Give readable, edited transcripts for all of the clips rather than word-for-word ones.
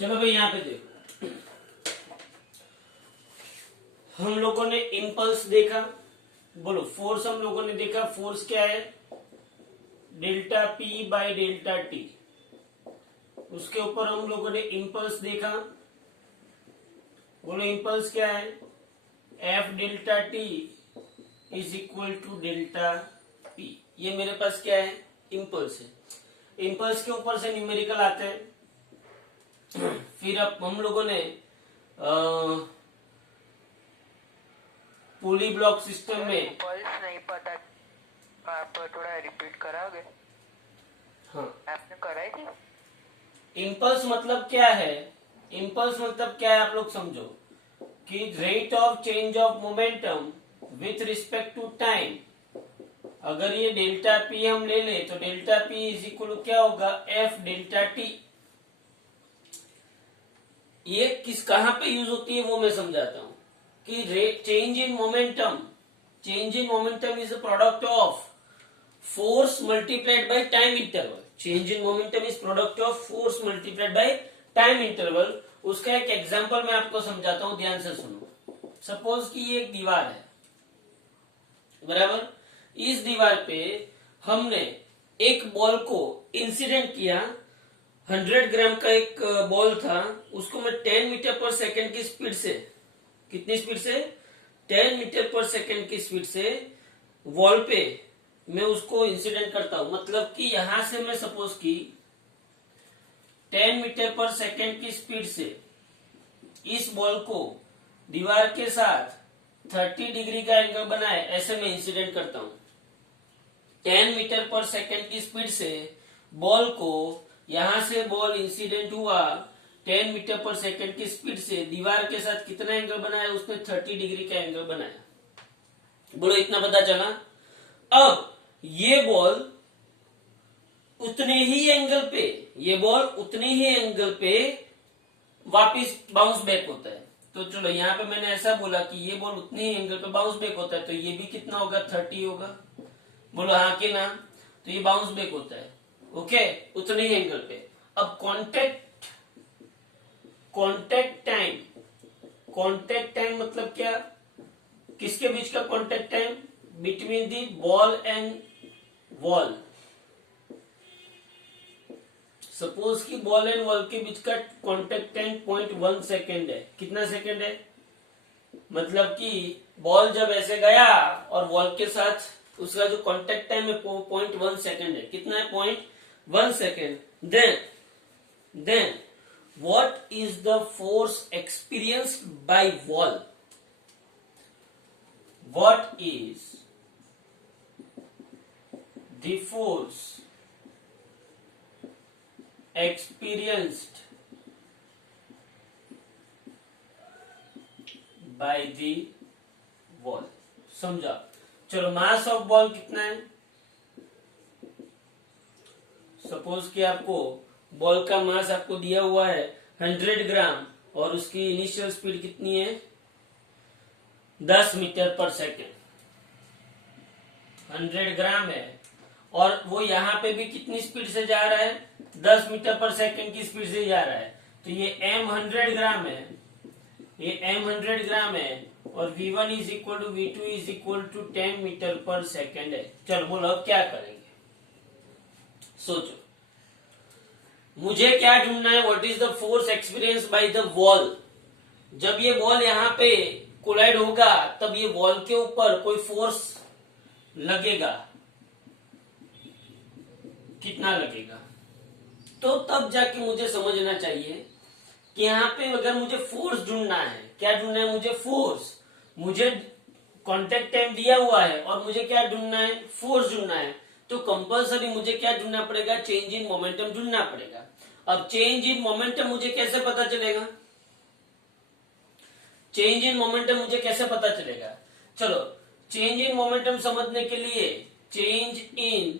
चलो भाई यहाँ पे देखो, हम लोगों ने इम्पल्स देखा, बोलो फोर्स हम लोगों ने देखा, फोर्स क्या है, delta P by delta T. उसके ऊपर हम लोगों ने इम्पल्स देखा, बोलो इम्पल्स क्या है, F delta T is equal to delta P. ये मेरे पास क्या है, इम्पल्स है। इम्पल्स के ऊपर से न्यूमेरिकल आते हैं। फिर अब हम लोगों ने पुली ब्लॉक सिस्टम में, पल्स नहीं पता, आप थोड़ा रिपीट कराओगे? हाँ आपने कराई थी? इम्पल्स मतलब क्या है, इम्पल्स मतलब क्या है आप लोग समझो कि rate of change of momentum with respect to time. अगर ये डेल्टा पी हम ले ले तो डेल्टा पी इज इक्वल क्या होगा, एफ डेल्टा टी। ये किस कहां पे यूज होती है वो मैं समझाता हूं कि rate change in momentum, change in momentum is the product of force multiplied by time interval. Change in momentum is product of force multiplied by time interval. उसका एक एग्जांपल मैं आपको समझाता हूं, ध्यान से सुनो। सपोज कि ये एक दीवार है, बराबर। इस दीवार पे हमने एक बॉल को इंसिडेंट किया, 100 ग्राम का एक बॉल था, उसको मैं 10 मीटर पर सेकंड की स्पीड से, कितनी स्पीड से, 10 मीटर पर सेकंड की स्पीड से वॉल पे मैं उसको इंसिडेंट करता हूं। मतलब कि यहां से मैं सपोज की 10 मीटर पर सेकंड की स्पीड से इस बॉल को दीवार के साथ 30 डिग्री का एंगल बनाए, ऐसे मैं इंसिडेंट करता हूं। 10 मीटर पर सेकंड की स्पीड से बॉल को, यहां से बॉल इंसिडेंट हुआ 10 मीटर पर सेकंड की स्पीड से, दीवार के साथ कितना एंगल बनाया उसने, 30 डिग्री का एंगल बनाया। बोलो इतना पता चला। अब ये बॉल उतने ही एंगल पे, ये बॉल उतने ही एंगल पे वापिस बाउंस बैक होता है। तो चलो यहाँ पे मैंने ऐसा बोला कि ये बॉल उतने ही एंगल पे बाउंस बैक होता है, तो ये भी कितना होगा, 30 होगा। बोलो हाँ कि ना, तो ये बाउंस बैक होता है, ओके, उतने ही एंगल पे। अब कांटेक्ट टाइम मतलब क्या, किसके बीच का contact time, between the ball and wall. Suppose कि बॉल एंड वॉल के बीच का कांटेक्ट टाइम 0.1 सेकेंड है। कितना सेकेंड है, मतलब कि बॉल जब ऐसे गया और वॉल के साथ उसका जो कांटेक्ट टाइम है 0.1 सेकेंड है। कितना है, 0.1 second. Then what is the force experienced by wall, what is the force experienced by the wall। समझा। चलो मास ऑफ बॉल कितना है, सपोज कि आपको बॉल का मास आपको दिया हुआ है 100 ग्राम और उसकी इनिशियल स्पीड कितनी है, 10 मीटर पर सेकेंड। 100 ग्राम है और वो यहाँ पे भी कितनी स्पीड से जा रहा है, 10 मीटर पर सेकंड की स्पीड से जा रहा है। तो ये m 100 ग्राम है, ये m 100 ग्राम है और v1 is equal to v2 is equal to 10 metre per second है। चलो बोलो अब क्या करेंगे, सोचो। मुझे क्या ढूंढना है, what is the force experience by the wall. जब ये बॉल यहाँ पे कोलाइड होगा तब ये वॉल के ऊपर कोई फोर्स लगेगा, कितना लगेगा। तो तब जाके मुझे समझना चाहिए कि यहाँ पे अगर मुझे फोर्स ढूंढना है, क्या ढूंढना है मुझे, फोर्स। मुझे कांटेक्ट टाइम दिया हुआ है और मुझे क्या ढूंढना है, फोर्स ढूंढना है। तो कंपल्सरी मुझे क्या ढूंढना पड़ेगा, चेंज इन मोमेंटम ढूंढना पड़ेगा। अब चेंज इन मोमेंटम मुझे कैसे पता चलेगा, चेंज इन मोमेंटम मुझे कैसे पता चलेगा। चलो चेंज इन मोमेंटम समझने के लिए, change in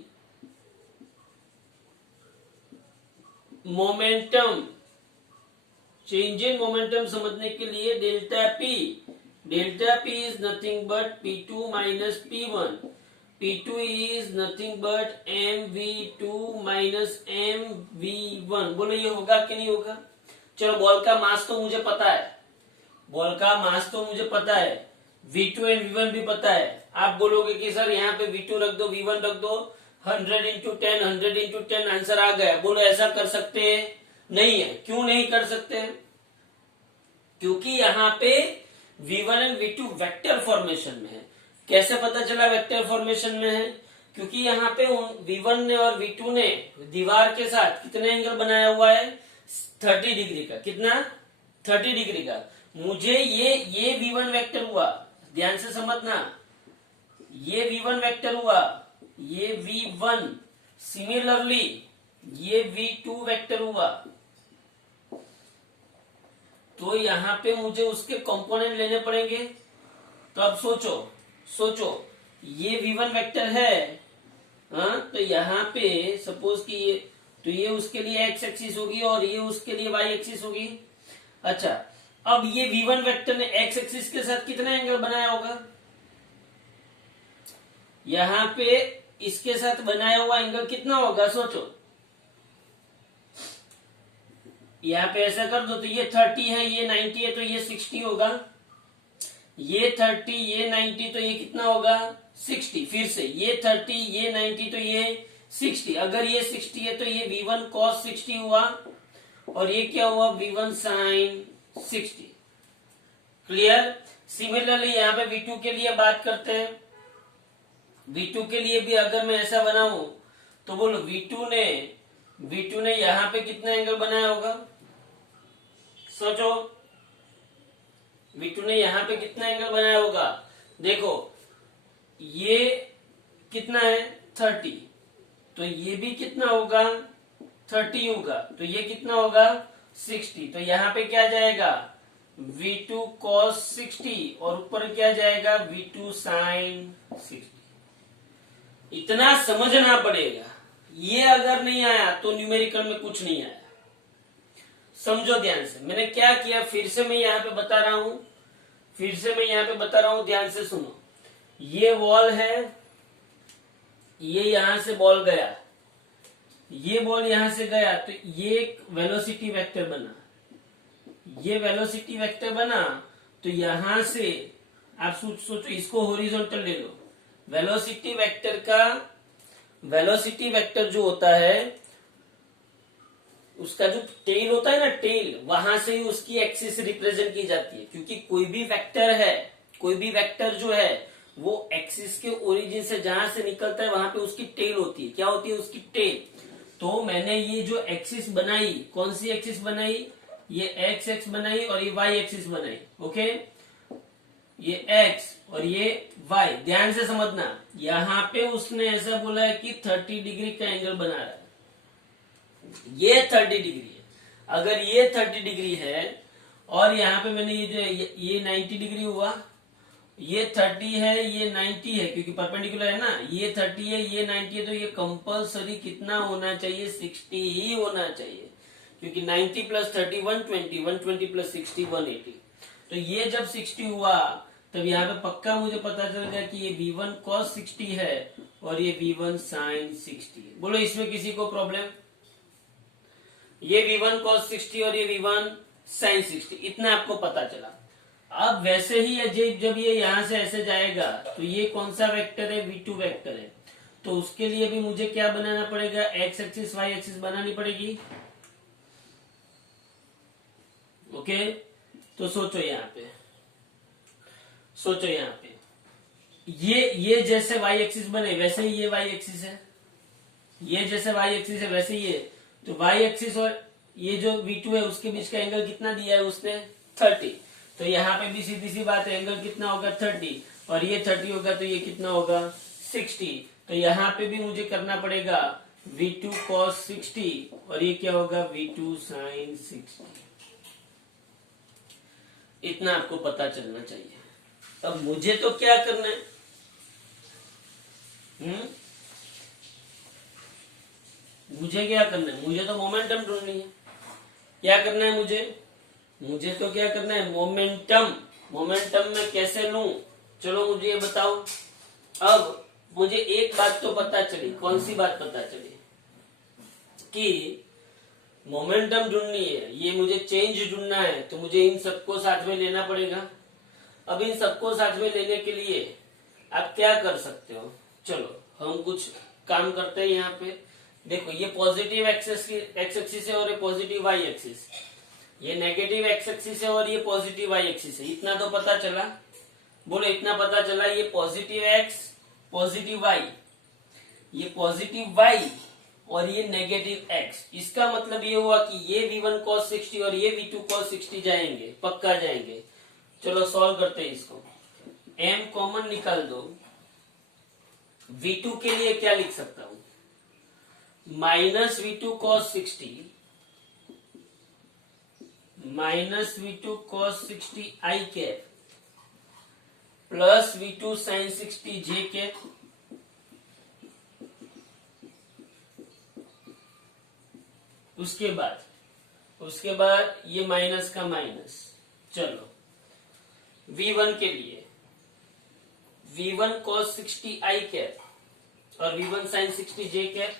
momentum, change in momentum समझने के लिए delta P is nothing but P2 minus P1। P2 is nothing but MV2 minus MV1। बोलो ये होगा कि नहीं होगा। चलो बॉल का मास तो मुझे पता है, बॉल का मास तो मुझे पता है, V2 एंड V1 भी पता है। आप बोलोगे कि सर यहाँ पे V2 रख दो, V1 रख दो, 100 इंटू 10, 100 इंटू 10 आंसर आ गया। बोलो ऐसा कर सकते हैं? नहीं है। क्यों नहीं कर सकते हैं? क्योंकि यहाँ पे V1 and V2 vector formation में है। कैसे पता चला वेक्टर फॉर्मेशन में है? क्योंकि यहाँ पे V1 ने और V2 ने दीवार के साथ कितने एंगल बनाया हुआ है? 30 डिग्री का। कितना? 30 डिग्री का। मुझे ये V1 वेक्टर हुआ, ध्यान से समझना, ये V1 वेक्टर हुआ, ये V1, सिमिलरली ये V2 वेक्टर हुआ। तो यहाँ पे मुझे उसके कंपोनेंट लेने पड़ेंगे। तो अब सोचो ये V1 वेक्टर है, हाँ, तो यहाँ पे सपोज कि ये उसके लिए एक्स एक्सिस होगी और ये उसके लिए वाई एक्सिस होगी। अच्छा, अब ये V1 वेक्टर ने एक्स एक्सिस के साथ कितना एंगल बनाया होगा? यहाँ पे इसके साथ बनाया हुआ एंगल कितना होगा? सोचो, यहाँ पे ऐसा कर दो तो ये 30 है, ये 90 है, तो ये 60 होगा। ये 30, ये 90, तो ये कितना होगा? 60। फिर से ये 30, ये 90, तो ये 60। अगर ये 60 है तो ये V1 cos 60 हुआ और ये क्या हुआ? V1 sin 60। क्लियर? सिमिलरली यहाँ पे V2 के लिए बात करते हैं। V2 के लिए भी अगर मैं ऐसा बनाऊं तो बोलो V2 ने यहाँ पे कितना एंगल बनाया होगा? सोचो, V2 ने यहाँ पे कितना एंगल बनाया होगा? देखो, ये कितना है? 30, तो ये भी कितना होगा? 30 होगा, तो ये कितना होगा? 60। तो यहाँ पे क्या जाएगा? V2 cos 60 और ऊपर क्या जाएगा? V2 sin 60। इतना समझना पड़ेगा। ये अगर नहीं आया तो न्यूमेरिकल में कुछ नहीं आया। समझो ध्यान से, मैंने क्या किया, फिर से मैं यहाँ पे बता रहा हूं, ध्यान से सुनो। ये वॉल है, ये यहां से बॉल गया, ये बॉल यहां से गया, तो ये एक वेलोसिटी वेक्टर बना, ये वेलोसिटी वेक्टर बना। तो यहां से आप सोचो, इसको हॉरिजॉन्टल ले लो। वेलोसिटी वेक्टर जो होता है, उसका जो टेल होता है ना, टेल, वहां से ही उसकी एक्सिस रिप्रेजेंट की जाती है। क्योंकि कोई भी वेक्टर जो है वो एक्सिस के ओरिजिन से जहां से निकलता है वहां पे उसकी टेल होती है। क्या होती है? उसकी टेल। तो मैंने ये जो एक्सिस बनाई, कौन सी एक्सिस बनाई? ये एक्स एक्स बनाई और ये वाई एक्सिस बनाई। ओके, ये एक्स और ये वाई, ध्यान से समझना। यहाँ पे उसने ऐसा बोला है कि 30 डिग्री का एंगल बना रहा है, ये 30 डिग्री है। अगर ये 30 डिग्री है और यहाँ पे मैंने ये 90 डिग्री हुआ, ये 30 है, ये 90 है, क्योंकि परपेंडिकुलर है ना, ये 30 है, ये 90 है, तो ये कंपल्सरी कितना होना चाहिए? 60 ही होना चाहिए। क्योंकि 90 प्लस 30 120, 120 प्लस 60 180। तो ये जब 60 हुआ तब यहाँ पे पक्का मुझे पता चल गया कि ये V1 cos 60 है और ये V1 sin 60। बोलो इसमें किसी को प्रॉब्लम? ये V1 cos 60 और ये V1 sin 60, इतना आपको पता चला। अब वैसे ही जब ये यहां से ऐसे जाएगा तो ये कौन सा वेक्टर है? V2 वेक्टर है। तो उसके लिए भी मुझे क्या बनाना पड़ेगा? एक्स एक्सिस वाई एक्सिस बनानी पड़ेगी। ओके, तो सोचो यहाँ पे ये जैसे वाई एक्सिस बने वैसे ही ये वाई एक्सिस है, ये जैसे वाई एक्सिस है वैसे ही ये। तो वाई एक्सिस और ये जो V2 है उसके बीच का एंगल कितना दिया है उसने? 30। तो यहाँ पे भी सीधी सी बात है, एंगल कितना होगा? 30, और ये 30 होगा तो ये कितना होगा? 60। तो यहाँ पे भी मुझे करना पड़ेगा V2 cos 60 और ये क्या होगा? V2 sin 60। इतना आपको पता चलना चाहिए। अब मुझे तो क्या करना है? मुझे क्या करना है? मुझे तो मोमेंटम ढूंढनी है। क्या करना है मुझे तो क्या करना है? मोमेंटम में कैसे लूं? चलो मुझे ये बताओ। अब मुझे एक बात तो पता चली। कौन सी बात पता चली? कि मोमेंटम ढूंढनी है, ये मुझे चेंज ढूंढना है, तो मुझे इन सबको साथ में लेना पड़ेगा। अब इन सबको साथ में लेने के लिए आप क्या कर सकते हो, चलो हम कुछ काम करते हैं। यहाँ पे देखो, ये पॉजिटिव एक्स एक्सिस है और ये पॉजिटिव वाई एक्सिस, ये नेगेटिव एक्स एक्सिस है और ये पॉजिटिव वाई एक्सिस है। इतना तो पता चला, बोलो इतना पता चला। ये पॉजिटिव एक्स पॉजिटिव वाई, ये पॉजिटिव वाई और ये नेगेटिव एक्स। इसका मतलब ये हुआ कि ये v1 cos 60 और ये v2 cos 60 जाएंगे, पक्का जाएंगे। चलो सॉल्व करते हैं इसको। m कॉमन निकाल दो। v2 के लिए क्या लिख सकता हूं, minus v2 cos 60 minus v2 cos 60 i cap plus v2 sin 60 j cap. उसके बाद ये माइनस का माइनस। चलो v1 के लिए v1 cos 60 i कैप और v1 sin 60 j cap.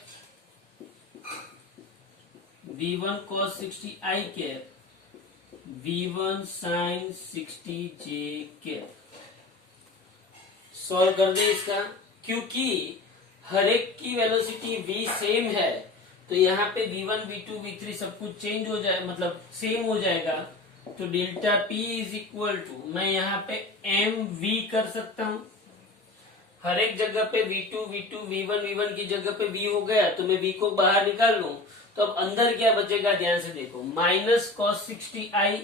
v1 cos 60 i cap v1 sin 60 j cap. Solve कर दे इसका, क्योंकि हर एक की वेलोसिटी v सेम है, तो यहाँ पे v1 v2 v3 सब कुछ चेंज हो जाए, मतलब सेम हो जाएगा। तो delta p is equal to, मैं यहाँ पे mv कर सकता हूँ। हर एक जगह पे v2 v2 v1 v1 की जगह पे v हो गया, तो मैं v को बाहर निकाल लूं, तो अब अंदर क्या बचेगा, ध्यान से देखो, minus cos 60 i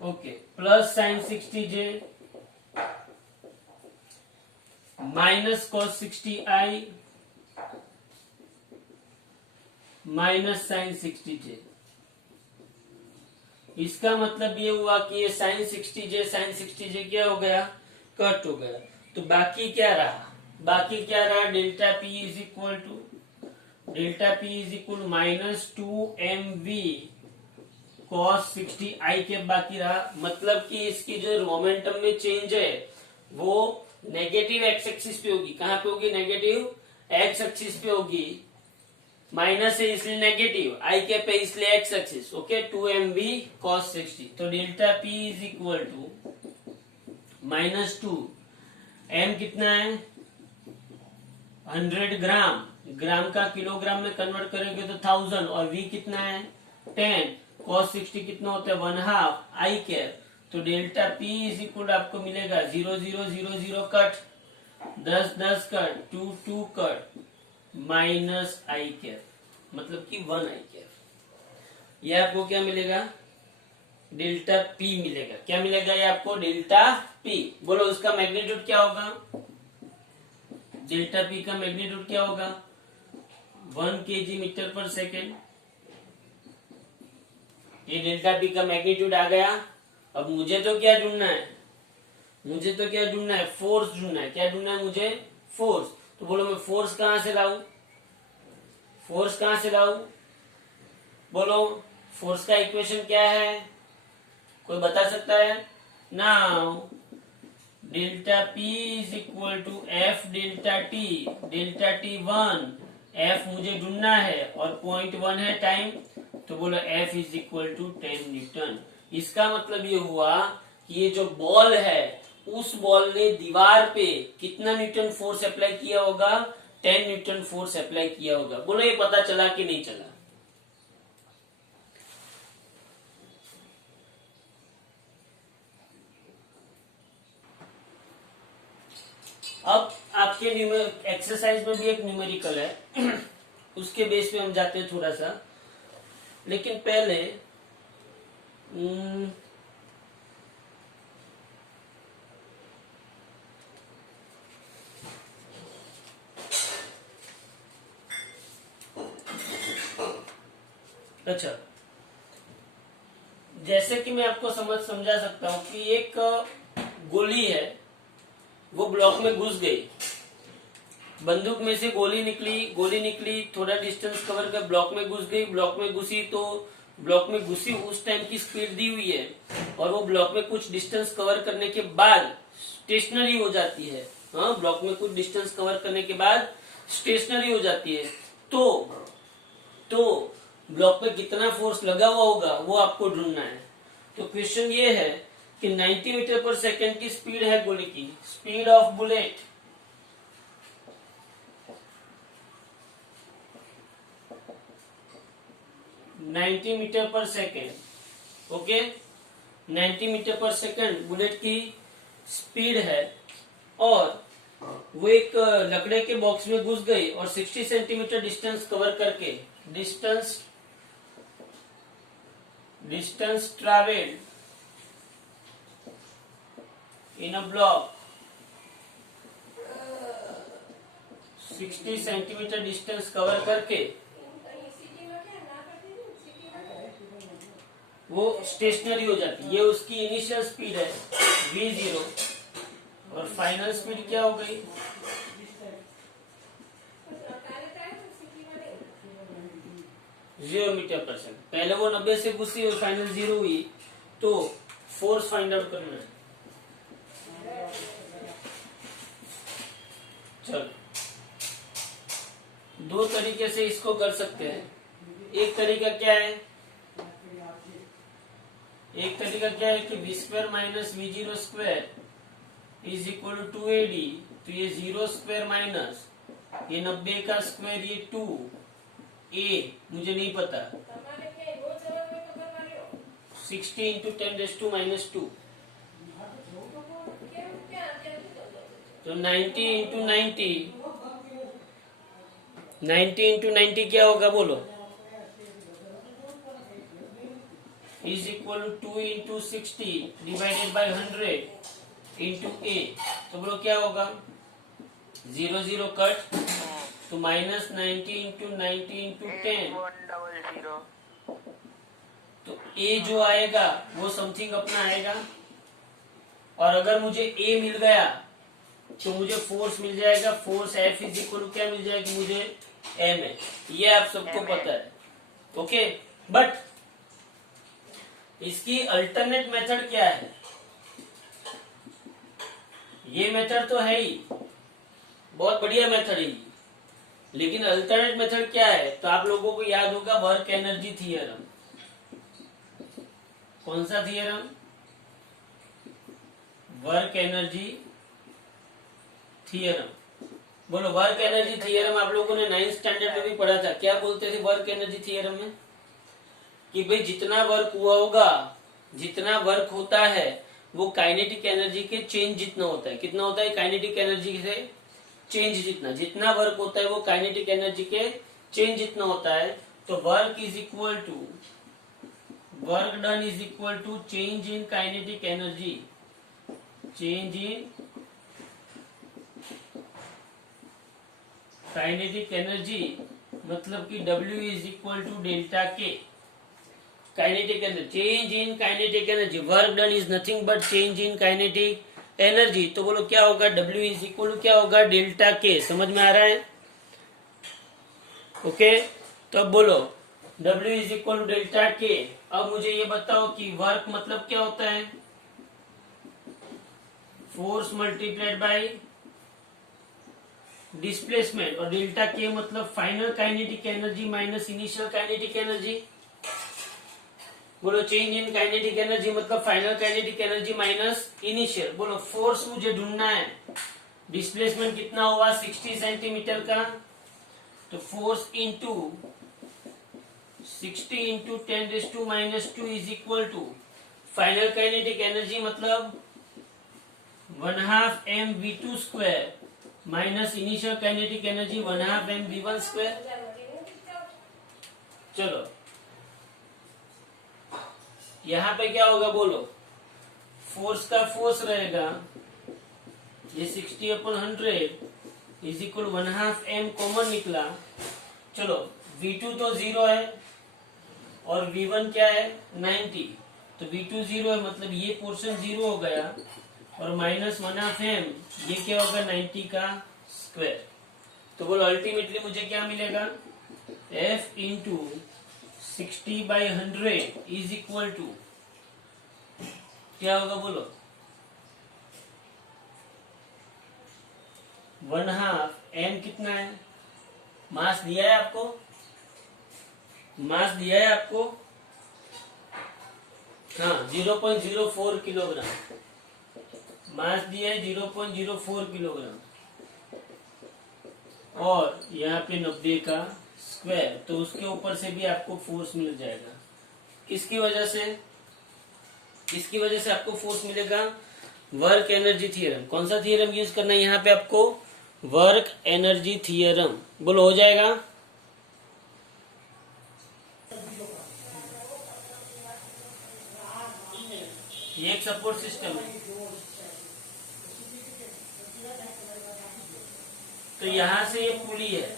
okay plus sin 60 j minus cos 60 i minus sin 60 j। इसका मतलब ये हुआ कि ये sin 60 j क्या हो गया, कट हो गया। तो बाकी क्या रहा, delta p is equal minus 2mv cos 60 i के बाकी रहा। मतलब कि इसकी जो मोमेंटम में चेंज है वो नेगेटिव एक्स एक्सिस पे होगी। कहां पे होगी, नेगेटिव एक्स एक्सिस पे होगी। माइनस है इसलिए नेगेटिव, आई के पे इसलिए x axis. Okay, 2mv cos 60। तो delta p is equal to minus 2, m कितना है 100 ग्राम, ग्राम का किलोग्राम में कन्वर्ट करेंगे तो 1000, और v कितना है 10, cos 60 कितना होता है 1/2 आई कैप। तो डेल्टा p इज इक्वल आपको मिलेगा 0 0 0 0 कट, 10 10 कट, 2 2 कट, माइनस आई कैप, मतलब कि 1 आई कैप। ये आपको क्या मिलेगा, डेल्टा p मिलेगा। क्या मिलेगा ये आपको, डेल्टा p। बोलो उसका मैग्नीट्यूड क्या होगा, डेल्टा p का मैग्नीट्यूड क्या होगा 1 kg मीटर पर सेकेंड। ये डेल्टा p का मैग्नीट्यूड आ गया। अब मुझे तो क्या ढूंढना है, फोर्स ढूंढना है। क्या ढूंढना है मुझे, फोर्स। तो बोलो मैं फोर्स कहां से लाऊं, बोलो फोर्स का इक्वेशन क्या है, कोई बता सकता है। Now delta p is equal to F delta T 1, F मुझे ढूंढना है और 0.1 है टाइम, तो बोलो F is equal to 10 newton. इसका मतलब ये हुआ कि ये जो बॉल है उस बॉल ने दीवार पे कितना न्यूटन फोर्स अप्लाई किया होगा, 10 न्यूटन फोर्स अप्लाई किया होगा। बोलो ये पता चला कि नहीं चला। अब आपके एक्सरसाइज में भी एक न्यूमेरिकल है उसके बेस पे हम जाते हैं थोड़ा सा, लेकिन पहले अच्छा, जैसे कि मैं आपको समझा सकता हूं कि एक गोली है, वो ब्लॉक में घुस गई, बंदूक में से गोली निकली, थोड़ा डिस्टेंस कवर कर ब्लॉक में घुस गई, ब्लॉक में घुसी तो ब्लॉक में घुसी उस टाइम की स्पीड दी हुई है, और वो ब्लॉक में कुछ डिस्टेंस कवर करने के बाद स्टेशनरी हो जाती है। हाँ, ब्लॉक में कुछ डिस्टेंस कवर करने के बाद स्टेशनरी हो जाती है। तो ब्लॉक पे कितना फोर्स लगा हुआ होगा वो आपको ढूंढना है। तो क्वेश्चन ये है कि 90 मीटर पर सेकंड की स्पीड है गोली की, स्पीड ऑफ बुलेट 90 मीटर पर सेकेंड। ओके, 90 मीटर पर सेकेंड बुलेट की स्पीड है और वो एक लकड़े के बॉक्स में घुस गई और 60 सेंटीमीटर डिस्टेंस कवर करके distance travelled in a block 60 centimetre distance cover करके वो स्टेशनरी हो जाती है। ये उसकी इनिशियल स्पीड है v0 और फाइनल स्पीड क्या हो गई 0 मीटर पर सेकंड। पहले वो 90 से घुसी और फाइनल 0 हुई, तो फोर्स फाइंड आउट करना है। चलो, दो तरीके से इसको कर सकते हैं। एक तरीका क्या है कि v square minus v0 square is equal to 2AD। तो ये 0 स्क्वायर माइनस ये 90 का स्क्वायर, ये 2A मुझे नहीं पता, 60 इंटू 10⁻⁻²। तो 90 इंटू 90 क्या होगा बोलो, is equal to 2 into 60 divided by 100 into A। तो बोलो क्या होगा, 0 0 कट, तो माइनस 90 इंटू 10। 8100। तो A जो आएगा वो समथिंग अपना आएगा, और अगर मुझे A मिल गया तो मुझे फोर्स मिल जाएगा, force F is equal to क्या मिल जाएगी मुझे, M है। ये आप सबको पता है। ओके, बट इसकी अल्टरनेट मेथड क्या है, ये मेथड तो है ही, बहुत बढ़िया मेथड है, लेकिन अल्टरनेट मेथड क्या है, तो आप लोगों को याद होगा वर्क एनर्जी थियरम। कौन सा थियरम, वर्क एनर्जी थियरम। बोलो, वर्क एनर्जी थियरम आप लोगों ने 9th स्टैंडर्ड में भी पढ़ा था। क्या बोलते थे वर्क एनर्जी थियरम में, कि भाई जितना वर्क हुआ होगा, जितना वर्क होता है वो काइनेटिक एनर्जी के चेंज जितना होता है। कितना होता है काइनेटिक एनर्जी से चेंज जितना, जितना वर्क होता है वो काइनेटिक एनर्जी के चेंज जितना होता है। तो work done is equal to change in kinetic energy, change in kinetic energy, मतलब कि W is equal to delta K. Kinetic energy, change in kinetic energy, work done is nothing but change in kinetic energy. तो बोलो क्या होगा, W is equal to क्या होगा, delta के। समझ में आ रहा है? ओके, तो अब बोलो W is equal to delta K. अब मुझे ये बताओ कि वर्क मतलब क्या होता है, फोर्स मल्टीप्लाइड बाय डिस्प्लेसमेंट, और डेल्टा के मतलब final kinetic energy minus initial kinetic energy. बोलो चेंज इन काइनेटिक एनर्जी मतलब final kinetic energy minus initial. बोलो फोर्स मुझे ढूंढना है, डिस्प्लेसमेंट कितना हुआ 60 सेंटीमीटर का, तो force into 60 into 10⁻⁻² is equal to final kinetic energy मतलब 1/2 mv2 square minus initial kinetic energy 1/2 mv1 square. चलो यहां पे क्या होगा बोलो, फोर्स का फोर्स रहेगा, ये 60/100 इज इक्वल 1/2 m कॉमन निकला। चलो v2 तो 0 है और v1 क्या है 90, तो v2 0 है मतलब ये पोर्शन 0 हो गया, और माइनस 1/2 m ये क्या होगा 90 का स्क्वायर। तो बोलो अल्टीमेटली मुझे क्या मिलेगा, F into 60/100 is equal to क्या होगा बोलो, 1/2 m कितना है मास दिया है आपको, मास दिया है आपको, हाँ 0.04 किलोग्राम मास दिया है, 0.04 किलोग्राम, और यहाँ पे 90 का स्क्वायर, तो उसके ऊपर से भी आपको फोर्स मिल जाएगा। किसकी वजह से, किसकी वजह से आपको फोर्स मिलेगा? Work energy theorem. कौन सा थ्योरम यूज करना है यहाँ पे आपको? Work energy theorem. बोलो, हो जाएगा? ये एक सपोर्ट सिस्टम है, तो यहाँ से ये पुली है,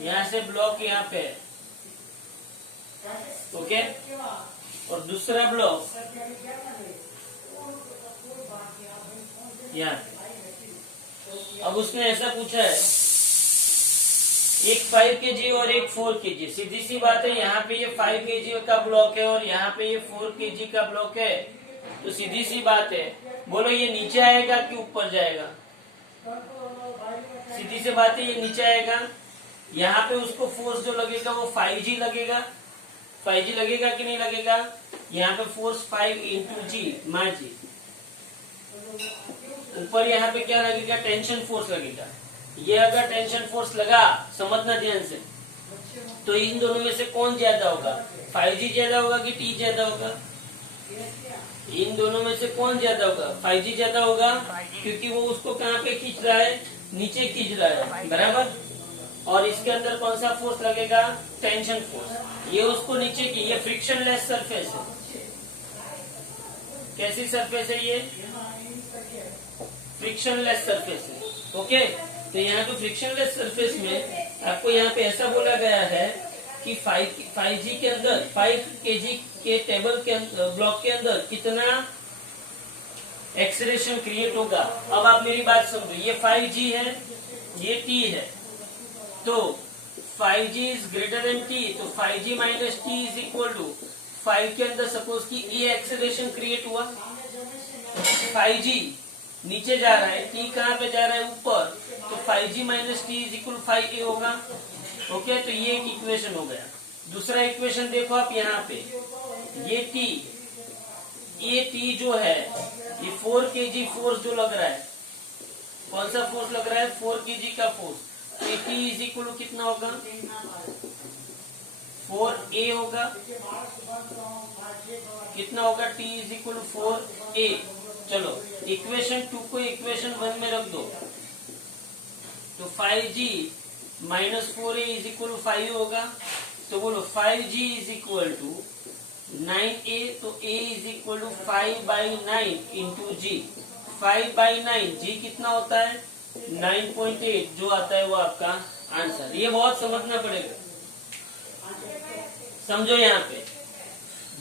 यहाँ से ब्लॉक यहाँ पे है, ओके, और दूसरा ब्लॉक यहाँ पे। अब उसने ऐसा पूछा है, एक 5 kg और एक 4 kg। सीधी सी बात है, यहाँ पे ये 5 kg का ब्लॉक है और यहाँ पे ये 4 kg का ब्लॉक है, तो सीधी सी बात है, बोलो ये नीचे आएगा कि ऊपर जाएगा? सीधी सी बात है, ये नीचे आएगा। यहाँ पे उसको फोर्स जो लगेगा वो 5G लगेगा, 5G लगेगा कि नहीं लगेगा? यहाँ पे फोर्स 5 इंटू जी मा जी। ऊपर यहाँ पे क्या लगेगा? टेंशन फोर्स लगेगा। ये अगर टेंशन फोर्स लगा, समझना ध्यान से, तो इन दोनों में से कौन ज्यादा होगा? 5G ज्यादा होगा कि T ज्यादा होगा? इन दोनों में से कौन ज्यादा होगा? 5G ज्यादा होगा, क्योंकि वो उसको कहाँ पे खींच रहा है? नीचे खींच रहा है, बराबर। और इसके अंदर कौन सा फोर्स लगेगा? Tension force. ये उसको नीचे की, ये फ्रिक्शनलेस सरफेस है। कैसी सरफेस है ये? फ्रिक्शनलेस सरफेस है, ओके। तो यहाँ पे फ्रिक्शनलेस सरफेस में आपको यहाँ पे ऐसा बोला गया है कि 5G के अंदर, 5 kg के टेबल के ब्लॉक के अंदर कितना एक्सेलरेशन क्रिएट होगा। अब आप मेरी बात समझो, ये 5G है, ये T है, तो 5G is greater than T, तो 5G minus T is equal to 5 के अंदर सपोज कि ये एक्सेलरेशन क्रिएट हुआ, 5G नीचे जा रहा है, T कहाँ पे जा रहा है? ऊपर, तो 5G minus T is equal 5A होगा, ओके। तो ये एक इक्वेशन हो गया। दूसरा इक्वेशन देखो आप यहाँ पे, ये T जो है, ये 4 kg फोर्स जो लग रहा है, कौन सा फोर्स लग रहा है? 4 kg का फोर्स। तो T इज इक्वल टू कितना होगा? 4A होगा। कितना होगा? T is equal to 4A। चलो, इक्वेशन 2 को इक्वेशन 1 में रख दो, तो 5G minus 4A is equal to 5 होगा। तो बोलो 5G is equal to 9A, तो A is equal to 5/9 into G। 5/9, G कितना होता है? 9.8, जो आता है वो आपका आंसर। ये बहुत समझना पड़ेगा, समझो। यहाँ पे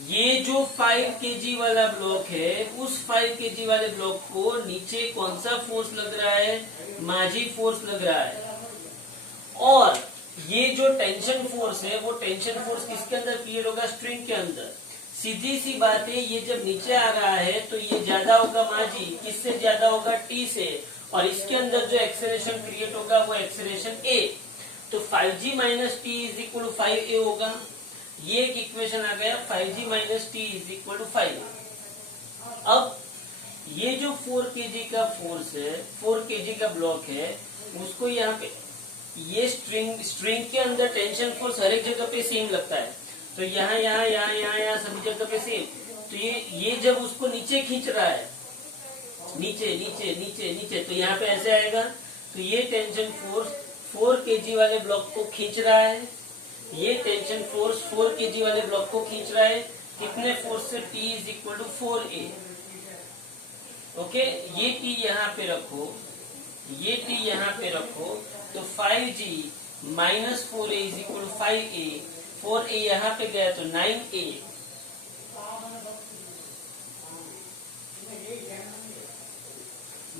ये जो 5 kg वाला ब्लॉक है, उस 5 kg वाले ब्लॉक को नीचे कौन सा फोर्स लग रहा है? माजी फोर्स लग रहा है। और ये जो टेंशन फोर्स है, वो टेंशन फोर्स किसके अंदर क्रिएट होगा? स्ट्रिंग के अंदर। सीधी सी बात है, ये जब नीचे आ रहा है तो ये ज्यादा होगा माजी, किससे ज्यादा होगा? T से। और इसके अंदर जो एक्सेलरेशन क्रिएट होगा वो एक्सेलरेशन A। तो 5G minus T is equal to 5A होगा। ये एक इक्वेशन आ गया, 5G minus T is equal to 5। अब ये जो 4 kg का फोर्स है, 4 kg का ब्लॉक है, उसको यहाँ पे, ये स्ट्रिंग के अंदर टेंशन फोर्स हर एक जगह पे सेम लगता है, तो यहाँ सभी जगह पे सेम। तो ये जब उसको नीचे खींच रहा है, नीचे नीचे नीचे नीचे, तो यहाँ पे ऐसे आएगा। तो ये टेंशन फोर्स 4 kg वाले ब्लॉक को खींच रहा है, ये टेंशन फोर्स 4 kg वाले ब्लॉक को खींच रहा है। कितने फोर्स से? T is equal to 4A, okay. ये T यहाँ पे रखो, ये T यहाँ पे रखो, तो 5G minus 4A is equal to 5A। 4A यहाँ पे गया तो 9A,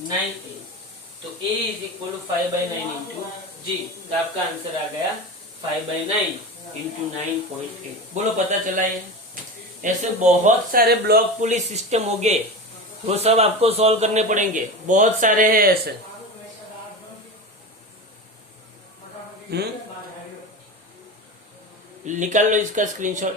9A, तो A is equal to 5/9 into G। तो आपका आंसर आ गया 5/9 इंटू 9.8। बोलो, पता चला ये? ऐसे बहुत सारे ब्लॉक पुली सिस्टम हो गए, वो सब आपको सॉल्व करने पड़ेंगे, बहुत सारे हैं ऐसे। निकाल लो इसका स्क्रीनशॉट।